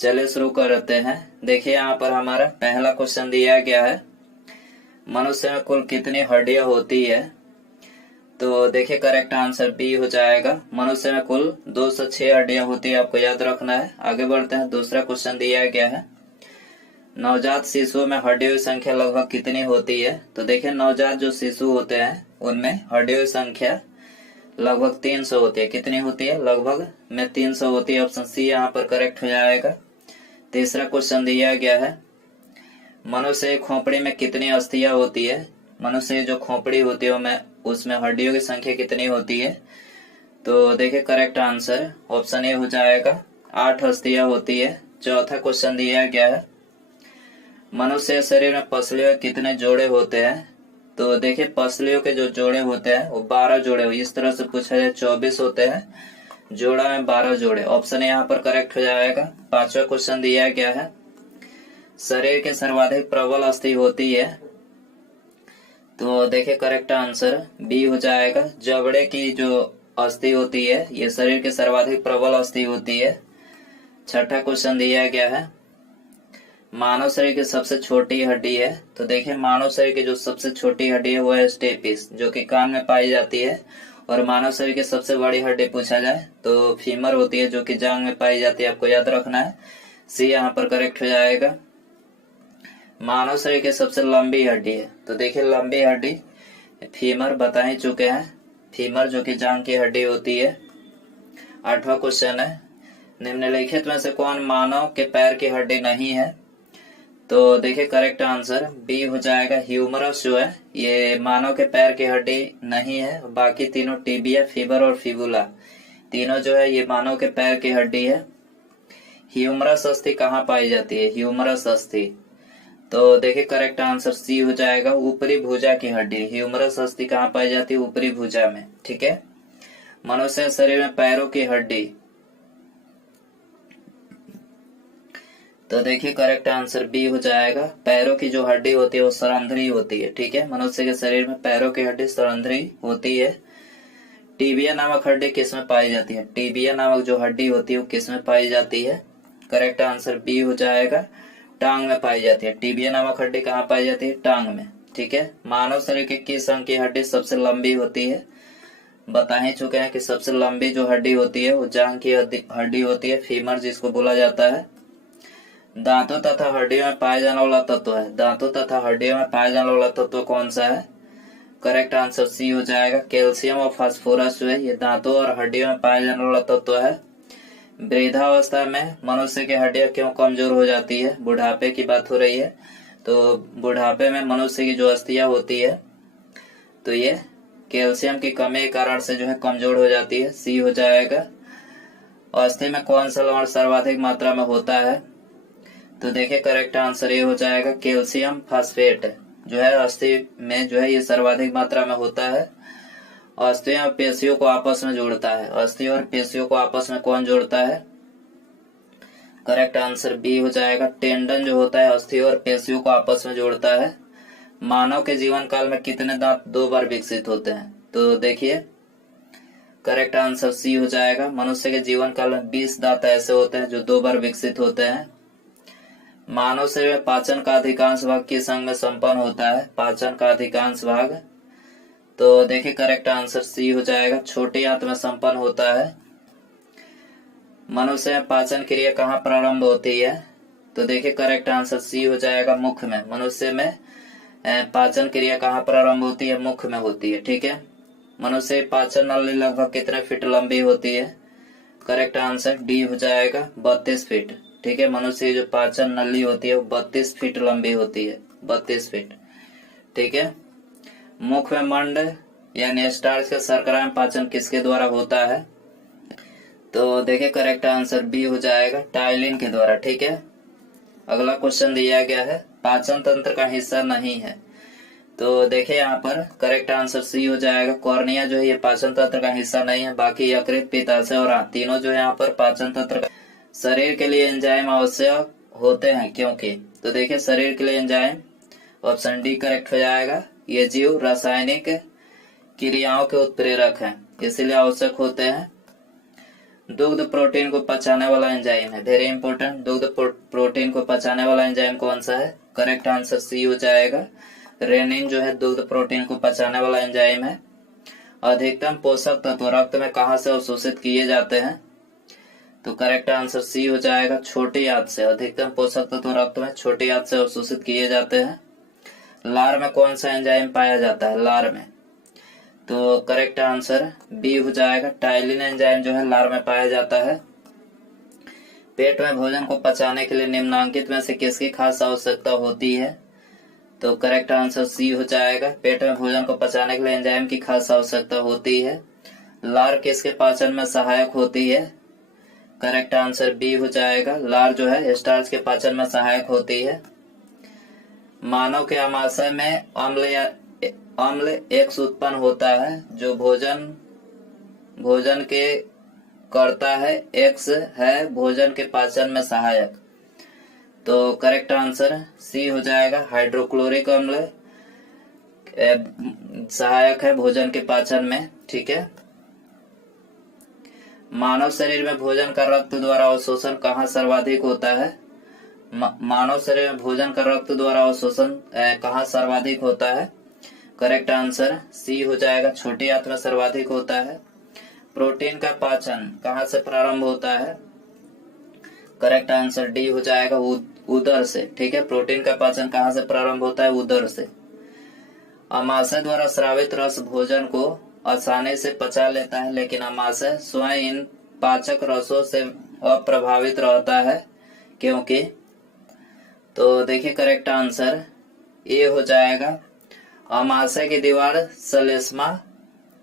चलिए शुरू करते हैं। देखिए यहाँ पर हमारा पहला क्वेश्चन दिया गया है, मनुष्य में कुल कितनी हड्डियां होती है। तो देखिए करेक्ट आंसर बी हो जाएगा। मनुष्य में कुल 206 हड्डियां होती है, आपको याद रखना है। आगे बढ़ते हैं। दूसरा क्वेश्चन दिया गया है, नवजात शिशुओं में हड्डियों की संख्या लगभग कितनी होती है। तो देखिए नवजात जो शिशु होते हैं उनमें हड्डियों की संख्या लगभग 300 होती है। कितनी होती है? लगभग में 300 होती है। ऑप्शन सी यहाँ पर करेक्ट हो जाएगा। तीसरा क्वेश्चन दिया गया है, मनुष्य की खोपड़ी में कितनी अस्थियां होती है। मनुष्य की जो खोपड़ी होती है उसमें हड्डियों की संख्या कितनी होती है। तो देखिए करेक्ट आंसर ऑप्शन ए हो जाएगा, 8 अस्थियां होती है। चौथा क्वेश्चन दिया गया है, मनुष्य के शरीर में पसलियों के कितने जोड़े होते हैं। तो देखिए पसलियों के जो जोड़े होते हैं वो 12 जोड़े हो। इस तरह से पूछा जाए 24 होते हैं, जोड़ा में 12 जोड़े। ऑप्शन यहाँ पर करेक्ट हो जाएगा। पांचवा क्वेश्चन दिया गया है, शरीर के सर्वाधिक प्रबल अस्थि होती है। तो देखिए करेक्ट आंसर बी हो जाएगा। जबड़े की जो अस्थि होती है ये शरीर के सर्वाधिक प्रबल अस्थि होती है। छठा क्वेश्चन दिया गया है, मानव शरीर की सबसे छोटी हड्डी है। तो देखिए मानव शरीर की जो सबसे छोटी हड्डी है वो है स्टेपिस, जो कि कान में पाई जाती है। और मानव शरीर की सबसे बड़ी हड्डी पूछा जाए तो फीमर होती है, जो कि जांघ में पाई जाती है। आपको याद रखना है, सी यहाँ पर करेक्ट हो जाएगा। मानव शरीर की सबसे लंबी हड्डी है। तो देखिए लंबी हड्डी फीमर बता ही चुके हैं, फीमर जो कि जांघ की हड्डी होती है। आठवां क्वेश्चन है, निम्नलिखित में से कौन मानव के पैर की हड्डी नहीं है। तो देखिए करेक्ट आंसर बी हो जाएगा। ह्यूमरस जो है ये मानव के पैर की हड्डी नहीं है। बाकी तीनों टिबिया, फीबर और फिबुला तीनों जो है ये मानव के पैर की हड्डी है। ह्यूमरस अस्थि कहाँ पाई जाती है? ह्यूमरस अस्थि, तो देखिए करेक्ट आंसर सी हो जाएगा, ऊपरी भुजा की हड्डी। ह्यूमरस अस्थि कहाँ पाई जाती है? ऊपरी भुजा में। ठीक है। मनुष्य शरीर में पैरों की हड्डी, तो देखिए करेक्ट आंसर बी हो जाएगा। पैरों की जो हड्डी होती है वो सरंध्री होती है। ठीक है, मनुष्य के शरीर में पैरों की हड्डी सरंध्री होती है। टीबिया नामक हड्डी किस में पाई जाती है? टीबिया नामक जो हड्डी होती है वो किस में पाई जाती है? करेक्ट आंसर बी हो जाएगा, टांग में पाई जाती है। टीबिया नामक हड्डी कहाँ पाई जाती है? टांग में। ठीक है। मानव शरीर के किस अंग की हड्डी सबसे लंबी होती है? बता ही चुके हैं कि सबसे लंबी जो हड्डी होती है वो जांघ की हड्डी होती है, फीमर जिसको बोला जाता है। दांतों तथा हड्डियों में पाया जाने वाला तत्व है। दांतों तथा हड्डियों में पाया जाने वाला तत्व कौन सा है? करेक्ट आंसर सी हो जाएगा। कैल्शियम और फास्फोरस जो है ये दांतों और हड्डियों में पाया जाने वाला तत्व है। वृद्धावस्था में मनुष्य की हड्डियां क्यों कमजोर हो जाती है? बुढ़ापे की बात हो रही है, तो बुढ़ापे में मनुष्य की जो अस्थियां होती है तो ये कैल्शियम की कमी के कारण से जो है कमजोर हो जाती है। सी हो जाएगा। अस्थि में कौन सा लवण सर्वाधिक मात्रा में होता है? तो देखिए करेक्ट आंसर ये हो जाएगा, कैल्शियम फास्फेट जो है अस्थि में जो है ये सर्वाधिक मात्रा में होता है। अस्थि और पेशियों को आपस में जोड़ता है। अस्थि और पेशियों को आपस में कौन जोड़ता है? करेक्ट आंसर बी हो जाएगा। टेंडन जो होता है अस्थि और पेशियों को आपस में जोड़ता है। मानव के जीवन काल में कितने दांत 2 बार विकसित होते हैं? तो देखिए करेक्ट आंसर सी हो जाएगा। मनुष्य के जीवन काल में 20 दांत ऐसे होते हैं जो 2 बार विकसित होते हैं। मानव शरीर में पाचन का अधिकांश भाग किस अंग में संपन्न होता है? पाचन का अधिकांश भाग, तो देखिए करेक्ट आंसर सी हो जाएगा, छोटी आंत में संपन्न होता है। मनुष्य में पाचन क्रिया कहाँ प्रारंभ होती है? तो देखिए करेक्ट आंसर सी हो जाएगा, मुख में। मनुष्य में पाचन क्रिया कहाँ प्रारंभ होती है? मुख में होती है। ठीक है। मनुष्य पाचन नली लगभग कितने फीट लंबी होती है? करेक्ट आंसर डी हो जाएगा, 32 फीट। ठीक है। मनुष्य की जो पाचन नली होती है वो 32 फीट लंबी होती है, 32 फीट। ठीक है। मुख में मंड यानी स्टार्च के शर्करा में पाचन किसके द्वारा होता है? तो देखिए करेक्ट आंसर बी हो जाएगा, टाइलिन के द्वारा। ठीक है। अगला क्वेश्चन दिया गया है, पाचन तंत्र का हिस्सा नहीं है। तो देखिए यहाँ पर करेक्ट आंसर सी हो जाएगा, कॉर्निया जो है ये पाचन तंत्र का हिस्सा नहीं है। बाकी यकृत, पित्ताशय और आंत तीनों जो है यहाँ पर पाचन तंत्र का। शरीर के लिए एंजाइम आवश्यक होते हैं क्योंकि, तो देखिए शरीर के लिए एंजाइम ऑप्शन डी करेक्ट हो जाएगा। ये जीव रासायनिक क्रियाओं के उत्प्रेरक हैं, इसीलिए आवश्यक होते हैं। दुग्ध प्रोटीन को पचाने वाला एंजाइम है, वेरी इंपॉर्टेंट। दुग्ध प्रोटीन को पचाने वाला एंजाइम कौन सा है? करेक्ट आंसर सी हो जाएगा। रेनिन जो है दुग्ध प्रोटीन को पचाने वाला एंजाइम है। अधिकतम पोषक तत्व रक्त में कहां से अवशोषित किए जाते हैं? तो करेक्ट आंसर सी हो जाएगा, छोटी आंत से। अधिकतम पोषक तत्व रक्त में छोटी आंत से अवशोषित किए जाते हैं। लार में कौन सा एंजाइम पाया जाता है? लार में, तो करेक्ट आंसर बी हो जाएगा। टाइलिन एंजाइम जो है लार में पाया जाता है। पेट में भोजन को पचाने के लिए निम्नलिखित में से किसकी खास आवश्यकता होती है? तो करेक्ट आंसर सी हो जाएगा। पेट में भोजन को पचाने के लिए एंजाइम की खास आवश्यकता होती है। लार किसके पाचन में सहायक होती है? करेक्ट आंसर बी हो जाएगा। लार जो है स्टार्च के पाचन में सहायक होती है। मानव के आमाशय में अम्ल एक्स उत्पन्न होता है जो भोजन के करता है। एक्स है भोजन के पाचन में सहायक, तो करेक्ट आंसर सी हो जाएगा। हाइड्रोक्लोरिक अम्ल सहायक है भोजन के पाचन में, ठीक है। मानव शरीर में भोजन का रक्त द्वारा अवशोषण कहाँ सर्वाधिक होता है? मानव शरीर में भोजन का रक्त द्वारा अवशोषण कहाँ सर्वाधिक होता है? करेक्ट आंसर सी हो जाएगा, छोटी आंत में सर्वाधिक होता है। प्रोटीन का पाचन कहाँ से प्रारंभ होता है? करेक्ट आंसर डी हो जाएगा, उदर से, ठीक है। प्रोटीन का पाचन कहाँ से प्रारंभ होता है? उदर से। अमाशय द्वारा स्रावित रस भोजन को आसानी से पचा लेता है, लेकिन अमाशय स्वयं इन पाचक रसों से अप्रभावित रहता है, क्योंकि, तो देखिए करेक्ट आंसर ए हो जाएगा। अमाशय की दीवार श्लेष्मा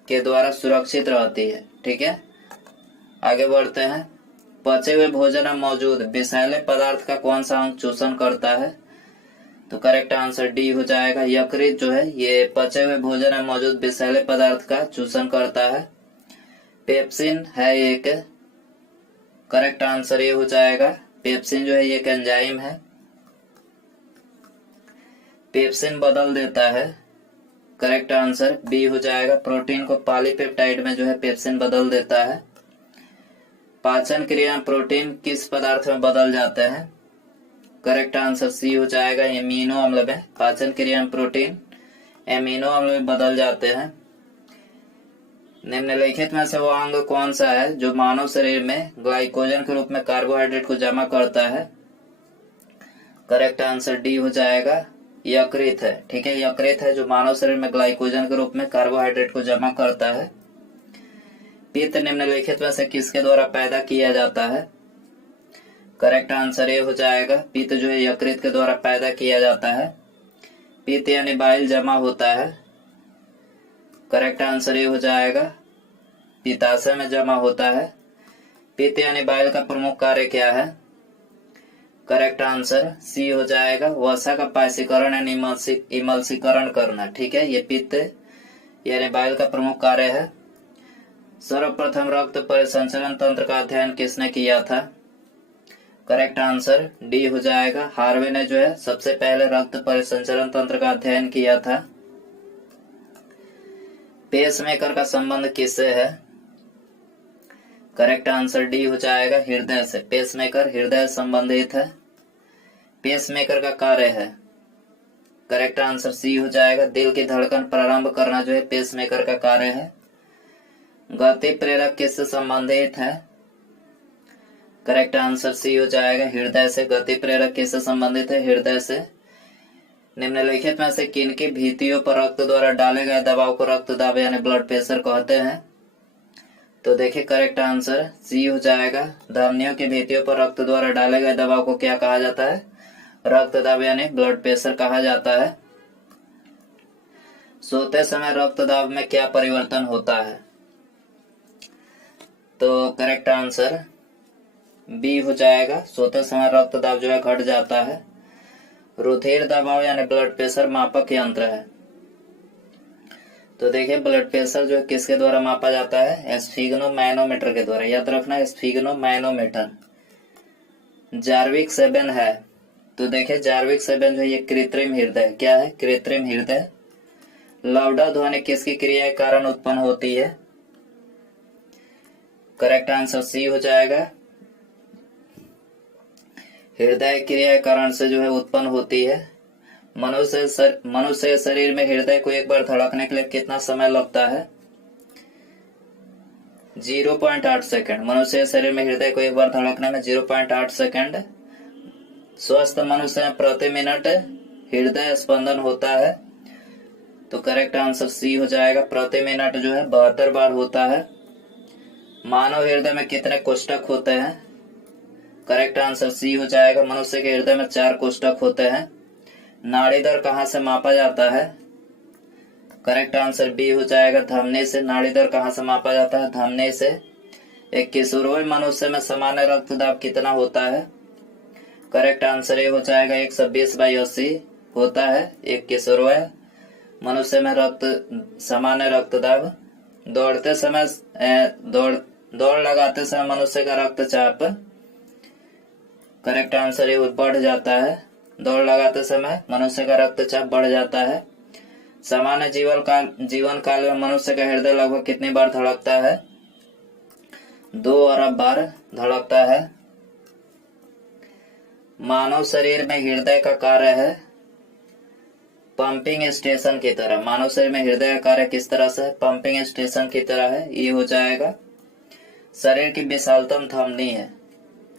के द्वारा सुरक्षित रहती है, ठीक है। आगे बढ़ते हैं। पचे हुए भोजन में मौजूद विषैले पदार्थ का कौन सा अंग चूषण करता है? तो करेक्ट आंसर डी हो जाएगा। यकृत जो है ये पचे हुए भोजन में मौजूद विषैले पदार्थ का चूषण करता है। पेप्सिन है एक, करेक्ट आंसर ये हो जाएगा। पेप्सिन जो है ये एक एंजाइम है, पेप्सिन बदल देता है। करेक्ट आंसर बी हो जाएगा। प्रोटीन को पॉलीपेप्टाइड में जो है पेप्सिन बदल देता है। पाचन क्रिया में प्रोटीन किस पदार्थ में बदल जाते हैं? करेक्ट आंसर सी हो जाएगा, एमिनो अम्ल में। पाचन क्रिया में प्रोटीन एमिनो अम्ल में बदल जाते हैं। निम्नलिखित में से वो अंग कौन सा है जो मानव शरीर में ग्लाइकोजन के रूप में कार्बोहाइड्रेट को जमा करता है? करेक्ट आंसर डी हो जाएगा, यकृत है, ठीक है। यकृत है जो मानव शरीर में ग्लाइकोजन के रूप में कार्बोहाइड्रेट को जमा करता है। पित्त निम्नलिखित में से किसके द्वारा पैदा किया जाता है? करेक्ट आंसर ये हो जाएगा, पित्त जो है यकृत के द्वारा पैदा किया जाता है। पित्त यानी बाइल जमा होता है। करेक्ट आंसर ये हो जाएगा, पित्ताशय में जमा होता है। पित्त यानी बाइल का प्रमुख कार्य क्या है? करेक्ट आंसर सी हो जाएगा, वसा का पायसीकरण यानी इमल्सीकरण करना, ठीक है। ये पित्त यानी बाइल का प्रमुख कार्य है। सर्वप्रथम रक्त परिसंचरण तंत्र का अध्ययन किसने किया था? करेक्ट आंसर डी हो जाएगा, हार्वे ने जो है सबसे पहले रक्त परिसंचरण तंत्र का अध्ययन किया था। पेसमेकर का संबंध किससे है? करेक्ट आंसर डी हो जाएगा, हृदय से। पेसमेकर हृदय संबंधित है। पेसमेकर का कार्य है, करेक्ट आंसर सी हो जाएगा, दिल की धड़कन प्रारंभ करना जो है पेसमेकर का कार्य है। गति प्रेरक किससे संबंधित है? करेक्ट आंसर सी हो जाएगा, हृदय से। गति प्रेरक किससे संबंधित है? हृदय से। निम्नलिखित में से किनकी भित्तियों पर रक्त द्वारा डाले गए दबाव को रक्तदाब यानी ब्लड प्रेशर कहते हैं? तो देखिए करेक्ट आंसर सी हो जाएगा, धमनियों की भित्तियों पर रक्त द्वारा डाले गए दबाव को क्या कहा जाता है? रक्तदाब यानी ब्लड प्रेशर कहा जाता है। सोते समय रक्तदाब में क्या परिवर्तन होता है? तो करेक्ट आंसर बी हो जाएगा, सोते समय रक्तदाब जो है घट जाता है। रुधिर दबाव यानी ब्लड प्रेशर मापक यंत्र है। तो देखिए ब्लड प्रेशर जो है किसके द्वारा मापा जाता है? स्फिग्नोमैनोमीटर के द्वारा, याद रखना स्फिग्नोमैनोमीटर। जार्विक 7 है, तो देखिए जार्विक 7 जो है ये कृत्रिम हृदय, क्या है? कृत्रिम हृदय। लौडा ध्वनि किसकी क्रिया के कारण उत्पन्न होती है? करेक्ट आंसर सी हो जाएगा। हृदय क्रिया के कारण से जो है उत्पन्न होती है। मनुष्य शरीर में हृदय को एक बार धड़कने के लिए कितना समय लगता है? 0.8 सेकंड। मनुष्य शरीर में हृदय को एक बार धड़कने में 0.8 सेकंड। स्वस्थ मनुष्य में प्रति मिनट हृदय स्पंदन होता है। तो करेक्ट आंसर सी हो जाएगा। प्रति मिनट जो है 72 बार होता है। मानव हृदय में कितने कोष्ठक होते हैं? करेक्ट आंसर सी हो जाएगा। मनुष्य के हृदय में 4 कोष्ठक होते हैं। नाड़ी दर कहाँ से मापा जाता है? करेक्ट आंसर बी हो जाएगा। धमनी से। नाड़ी दर कहाँ से मापा जाता है? धमनी से। एक किशोरवय मनुष्य में सामान्य रक्तदाब कितना होता है? करेक्ट आंसर ए हो जाएगा। 120/80 होता है एक किशोरवय मनुष्य में सामान्य रक्तदाब। दौड़ते समय दौड़ लगाते समय मनुष्य का रक्तचाप, करेक्ट आंसर ए बढ़ जाता है। दौड़ लगाते समय मनुष्य का रक्तचाप बढ़ जाता है। सामान्य जीवन काल में मनुष्य का हृदय लगभग कितनी बार धड़कता है? 2 अरब बार धड़कता है। मानव शरीर में हृदय का कार्य है पंपिंग स्टेशन की तरह। मानव शरीर में हृदय का कार्य किस तरह से? पंपिंग स्टेशन की तरह है। ये हो जाएगा। शरीर की विशालतम धमनी है।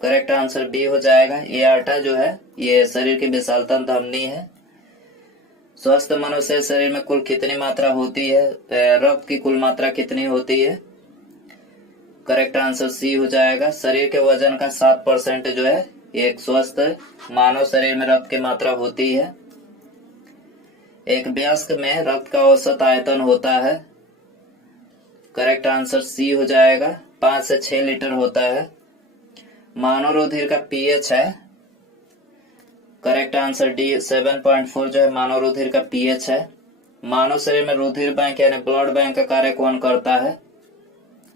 करेक्ट आंसर बी हो जाएगा। एआर्टा जो है ये शरीर की विशालतम धमनी है। स्वस्थ मनुष्य शरीर में कुल कितनी मात्रा होती है? रक्त की कुल मात्रा कितनी होती है? करेक्ट आंसर सी हो जाएगा। शरीर के वजन का 7% जो है एक स्वस्थ मानव शरीर में रक्त की मात्रा होती है। एक वयस्क में रक्त का औसत आयतन होता है। करेक्ट आंसर सी हो जाएगा। 5 से 6 लीटर होता है। मानव रुधिर का पीएच है। करेक्ट आंसर डी 7.4 जो है मानव रुधिर का पीएच है। मानव शरीर में रुधिर बैंक यानी ब्लड बैंक का कार्य कौन करता है?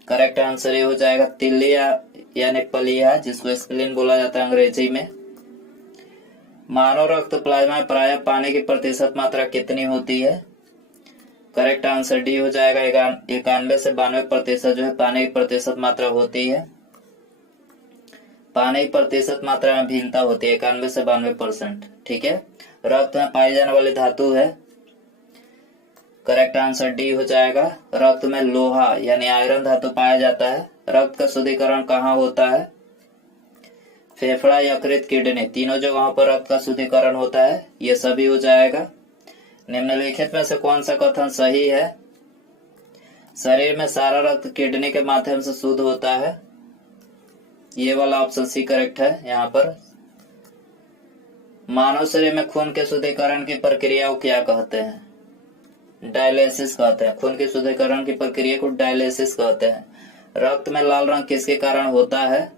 करेक्ट आंसर ये हो जाएगा। तिलिया यानी पलिया, जिसको स्प्लीन बोला जाता है अंग्रेजी में। मानव रक्त प्लाज्मा में प्रायः पानी की प्रतिशत मात्रा कितनी होती है? करेक्ट आंसर डी हो जाएगा। 91 से 92% जो है पानी की प्रतिशत मात्रा होती है। पानी की प्रतिशत मात्रा में भिन्नता होती है 91 से 92%। ठीक है। रक्त में पाई जाने वाली धातु है। करेक्ट आंसर डी हो जाएगा। रक्त में लोहा यानी आयरन धातु पाया जाता है। रक्त का शुद्धिकरण कहाँ होता है? फेफड़ा, यकृत, किडनी, तीनों जगहों पर रक्त का शुद्धिकरण होता है। ये सभी हो जाएगा। निम्नलिखित में से कौन सा कथन सही है? शरीर में सारा रक्त किडनी के माध्यम से शुद्ध होता है। ये वाला ऑप्शन सी करेक्ट है। यहाँ पर मानव शरीर में खून के शुद्धिकरण की प्रक्रिया को क्या कहते हैं? डायलिसिस कहते हैं। खून के शुद्धिकरण की प्रक्रिया को डायलिसिस कहते हैं। रक्त में लाल रंग किसके कारण होता है?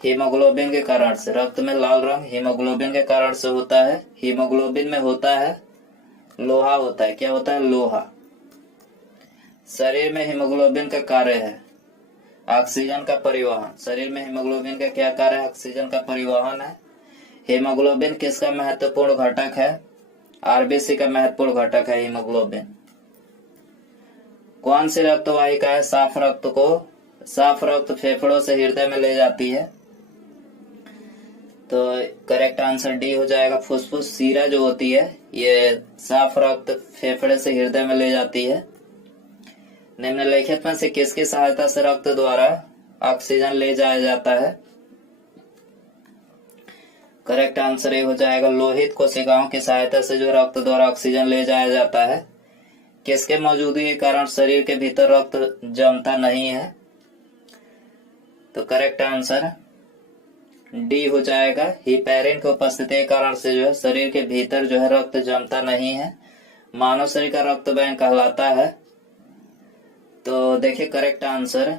हीमोग्लोबिन के कारण से। रक्त में लाल रंग हीमोग्लोबिन के कारण से होता है। हीमोग्लोबिन में होता है लोहा होता है। क्या होता है? लोहा। शरीर में हीमोग्लोबिन का कार्य है ऑक्सीजन का परिवहन। शरीर में हीमोग्लोबिन का क्या कार्य है? ऑक्सीजन का परिवहन है। हीमोग्लोबिन किसका महत्वपूर्ण घटक है? आरबीसी का महत्वपूर्ण घटक है हीमोग्लोबिन। कौन सी रक्त वाहिका है साफ रक्त फेफड़ों से हृदय में ले जाती है? तो करेक्ट आंसर डी हो जाएगा। फुसफुस सीरा जो होती है ये साफ रक्त फेफड़े से हृदय में ले जाती है। निम्नलिखित में से किसकी सहायता से रक्त द्वारा ऑक्सीजन ले जाया जाता है? करेक्ट आंसर ये हो जाएगा। लोहित कोशिकाओं की सहायता से जो रक्त द्वारा ऑक्सीजन ले जाया जाता है। किसके मौजूदगी के कारण शरीर के भीतर रक्त जमता नहीं है? तो करेक्ट आंसर डी हो जाएगा। हिपैरिन की उपस्थिति के कारण से जो है शरीर के भीतर जो है रक्त जमता नहीं है। मानव शरीर का रक्त बैंक कहलाता है। तो देखिए करेक्ट आंसर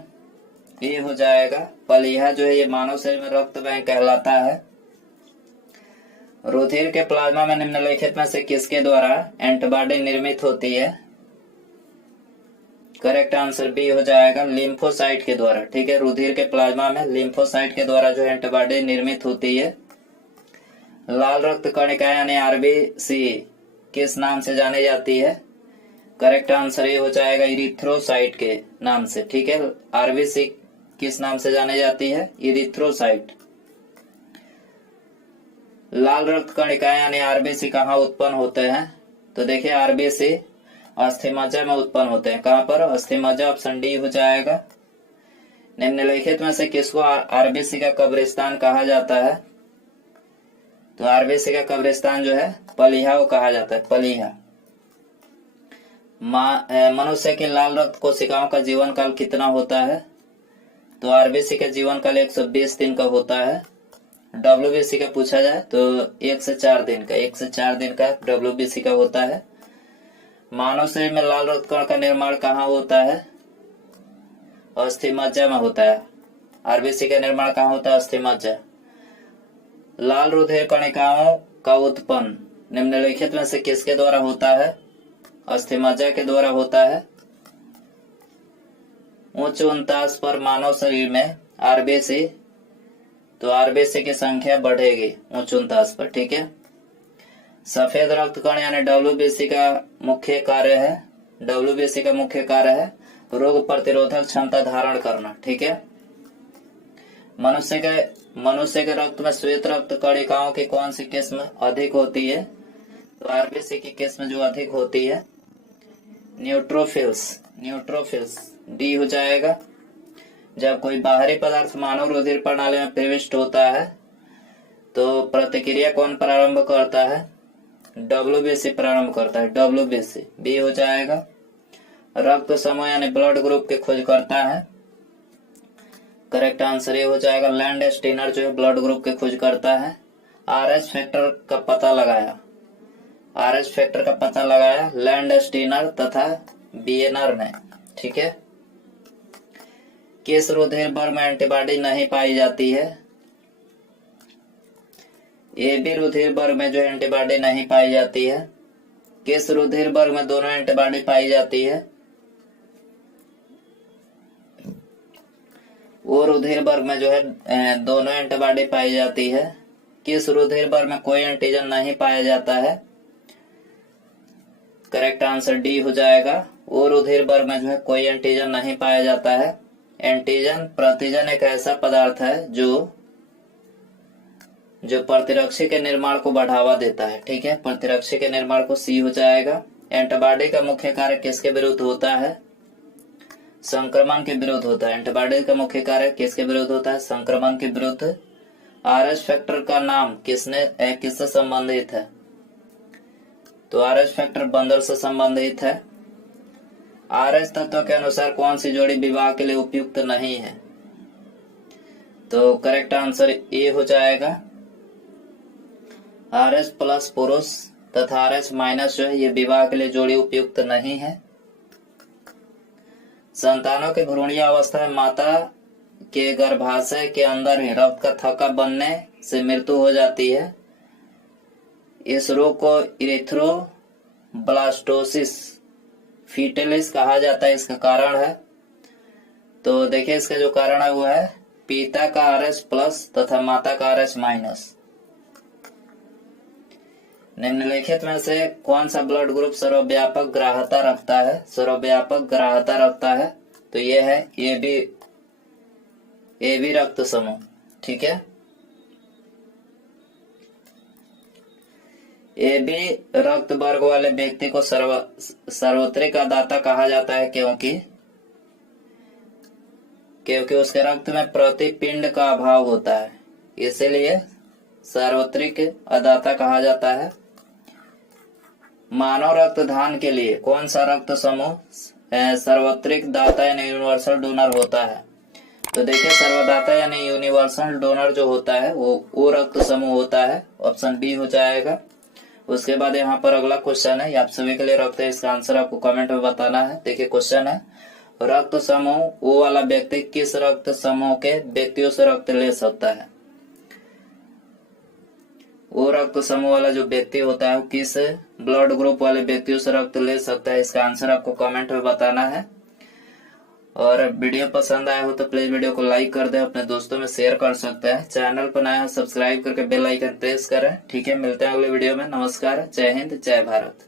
ये हो जाएगा। पलिया जो है ये मानव शरीर में रक्त बैंक कहलाता है। रुधिर के प्लाज्मा में निम्नलिखित में से किसके द्वारा एंटीबॉडी निर्मित होती है? करेक्ट आंसर बी हो जाएगा। लिम्फोसाइट के द्वारा। ठीक है। रुधिर के प्लाज्मा में लिम्फोसाइट के द्वारा जो एंटीबॉडी निर्मित होती है। लाल रक्त कणिका यानी आरबीसी किस नाम से जानी जाती है? करेक्ट आंसर ये हो जाएगा इरिथ्रोसाइट के नाम से। ठीक है, आरबीसी किस नाम से जानी जाती है? इरिथ्रोसाइट। लाल रक्त कणिकाएं यानी आरबीसी कहाँ उत्पन्न होते हैं? तो देखिए आरबीसी अस्थिमज्जा में उत्पन्न होते हैं। कहां पर? अस्थिमज्जा, ऑप्शन डी हो जाएगा। निम्नलिखित में से किसको आरबीसी का कब्रिस्तान कहा जाता है? तो आरबीसी का कब्रिस्तान जो है पलीहा को कहा जाता है, पलीहा। मनुष्य की लाल रक्त कोशिकाओं का जीवन काल कितना होता है? तो आरबीसी का जीवन काल 120 दिन का होता है। डब्ल्यूबीसी का पूछा जाए तो 1 से 4 दिन का, 1 से 4 दिन का डब्ल्यूबीसी का होता है। मानव शरीर में लाल रक्त कण का निर्माण कहाँ होता है? अस्थिमज्जा में होता है। आरबीसी का निर्माण कहाँ होता है? अस्थिमज्जा। लाल रुधिर कणिकाओं का उत्पन्न निम्नलिखित में से किसके द्वारा होता है? अस्थिमज्जा के द्वारा होता है। उच्च उनतास पर मानव शरीर में आरबीसी, तो आरबीसी की संख्या बढ़ेगी उच्च उनतास पर। ठीक है, सफेद रक्त कण यानी डब्ल्यूबीसी का मुख्य कार्य है, डब्ल्यूबीसी का मुख्य कार्य है रोग प्रतिरोधक क्षमता धारण करना। ठीक है, मनुष्य के रक्त में श्वेत रक्त कणिकाओं की कौन सी किस्म अधिक होती है? तो आरबीसी की किस्म जो अधिक होती है न्यूट्रोफिल्स, न्यूट्रोफिल्स डी हो जाएगा। जब कोई बाहरी पदार्थ मानव रुधिर प्रणाली में प्रविष्ट होता है तो प्रतिक्रिया कौन प्रारंभ करता है? डब्ल्यूबीसी प्रारंभ करता है, डब्ल्यूबीसी बी हो जाएगा। रक्त समूह यानी ब्लड ग्रुप की खोज करता है। करेक्ट आंसर ये हो जाएगा लैंड स्टीनर जो है ब्लड ग्रुप की खोज करता है। आरएच फैक्टर का पता लगाया, आरएच फैक्टर का पता लगाया लैंड स्टीनर तथा बीएनर ने। ठीक है, किस रुधिर वर्ग में एंटीबॉडी नहीं पाई जाती है? एबी रुधिर वर्ग में जो एंटीबॉडी नहीं पाई जाती है। किस रुधिर वर्ग में दोनों एंटीबॉडी पाई जाती है? वो रुधिर वर्ग में जो है दोनों एंटीबॉडी पाई जाती है। किस रुधिर वर्ग में कोई एंटीजन नहीं पाया जाता है? करेक्ट आंसर डी हो जाएगा। वो रुधिर वर्ग में जो है कोई एंटीजन नहीं पाया जाता है। एंटीजन प्रतिजन एक ऐसा पदार्थ है जो प्रतिरक्षी के निर्माण को बढ़ावा देता है। ठीक है, प्रतिरक्षी के निर्माण को सी हो जाएगा। एंटीबॉडी का मुख्य कार्य किसके विरुद्ध होता है? संक्रमण के विरुद्ध होता है। एंटीबॉडी का मुख्य कार्य किसके विरुद्ध होता है? संक्रमण के विरुद्ध। आरएच फैक्टर का नाम किससे संबंधित है? तो आरएच फैक्टर बंदर से संबंधित है। आरएच तत्व के अनुसार कौन सी जोड़ी विवाह के लिए उपयुक्त नहीं है? तो करेक्ट आंसर ए हो जाएगा। आरएच प्लस पुरुष तथा आरएच माइनस जो है ये विवाह के लिए जोड़ी उपयुक्त नहीं है। संतानों की भ्रूणीय अवस्था में माता के गर्भाशय के अंदर ही रक्त का थक्का बनने से मृत्यु हो जाती है। इस रोग को इरिथ्रोब्लास्टोसिस फीटलिस कहा जाता है। इसका कारण है, तो देखिए इसका जो कारण है वो है पिता का आरएच प्लस तथा माता का आरएच माइनस। निम्नलिखित में से कौन सा ब्लड ग्रुप सर्वव्यापक ग्राह्यता रखता है? सर्वव्यापक ग्राह्यता रखता है तो ये है एबी रक्त समूह। ठीक है, एबी रक्त वर्ग वाले व्यक्ति को सर्वोत्तरिक दाता कहा जाता है क्योंकि उसके रक्त में प्रतिपिंड का अभाव होता है, इसलिए सार्वत्रिक अदाता कहा जाता है। मानव रक्त दान के लिए कौन सा रक्त समूह सर्वत्रिक दाता यानी यूनिवर्सल डोनर होता है? तो देखिए सर्वदाता यानी यूनिवर्सल डोनर जो होता है वो रक्त समूह होता है। ऑप्शन बी हो जाएगा। उसके बाद यहाँ पर अगला क्वेश्चन है, आप सभी के लिए रखते हैं, इसका आंसर आपको कमेंट में बताना है। देखिए क्वेश्चन है, रक्त समूह वो वाला व्यक्ति किस रक्त समूह के व्यक्तियों से रक्त ले सकता है? वो रक्त समूह वाला जो व्यक्ति होता है वो किस ब्लड ग्रुप वाले व्यक्तियों से रक्त ले सकता है? इसका आंसर आपको कमेंट में बताना है। और वीडियो पसंद आया हो तो प्लीज वीडियो को लाइक कर दे, अपने दोस्तों में शेयर कर सकते हैं। चैनल पर नया सब्सक्राइब करके बेल आइकन प्रेस करें। ठीक है, मिलते हैं अगले वीडियो में। नमस्कार, जय हिंद, जय भारत।